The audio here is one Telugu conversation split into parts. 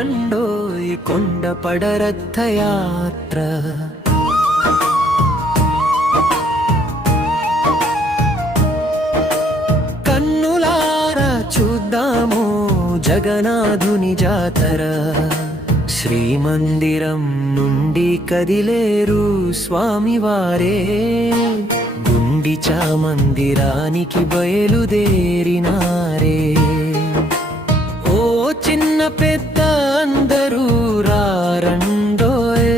చూడండోయ్ కొండపడ రథయాత్ర. కన్నులారా చూద్దాము జగన్నాథుని జాతర. శ్రీమందిరం నుండి కదిలేరు స్వామివారే, గుండిచా మందిరానికి బయలుదేరినారే. ఓ చిన్న పెద్ద అందరూ రారండోయ్,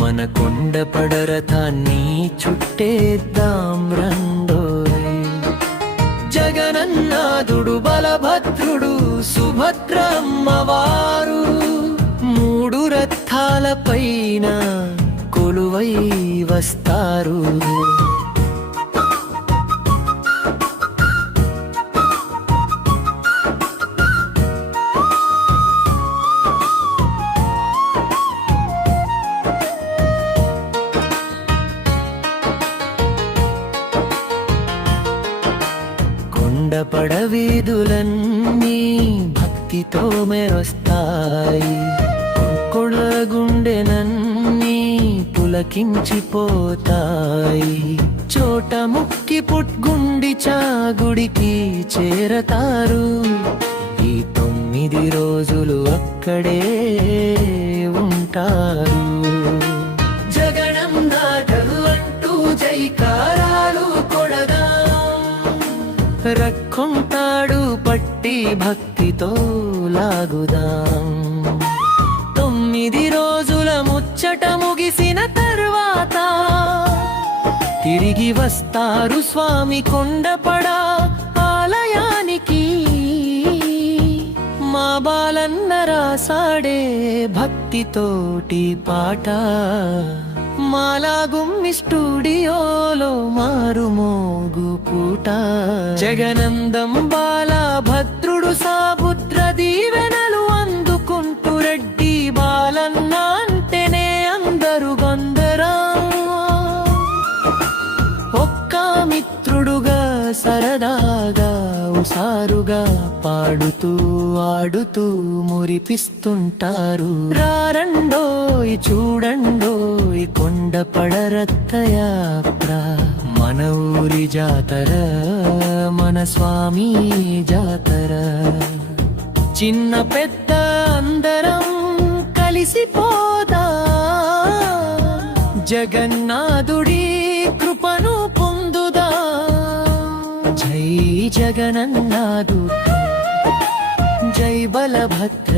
మన కొండపడ రథాన్ని చుట్టేద్దాం రండోయ్. జగన్నాథుడు బలభద్రుడు సుభద్రమ్మవారు మూడు రథాల పైన కొలువై వస్తారు. కొండపడ వీధులన్నీ భక్తితో మెరుస్తాయి, కొడ గుండెనన్నీ పులకించిపోతాయి. చోట ముక్కి పుట్గుండిచా గుడికి చేరతారు, ఈ 9 రోజులు అక్కడే ఉంటారు. జగన్నాథుడు అంటూ జైకారాలు కొడగా, రక్కుంటాడు పట్టి భక్తితో లాగుదాం. 9 రోజుల ముచ్చట ముగిసిన తర్వాత తిరిగి వస్తారు స్వామి కొండపడ ఆలయానికి. మా బాలన్న రాసాడే భక్తితోటి పాట, మాలాగుమ్మి స్టూడియోలో మారుమోగు పూట. జగనందం బాల భద్రుడు సాబుద్ర దీవెనలు అందుకుంటూ రెడ్డి బాలన్న అంటేనే అందరు గందరా. ఒక్క మిత్రుడుగా సరదాగా ఉసారుగా పాడుతూ ఆడుతూ మురిపిస్తుంటారు. రారండోయ్ చూడండోయ్ కొండపడ రథయాత్ర, మన ఊరి జాతర, మన స్వామి జాతర. చిన్న పెద్ద అందరం కలిసిపోదా, జగన్నాథుడి కృపను పొందుదా. జై జగన్నాథుడు, జై బలభద్ర.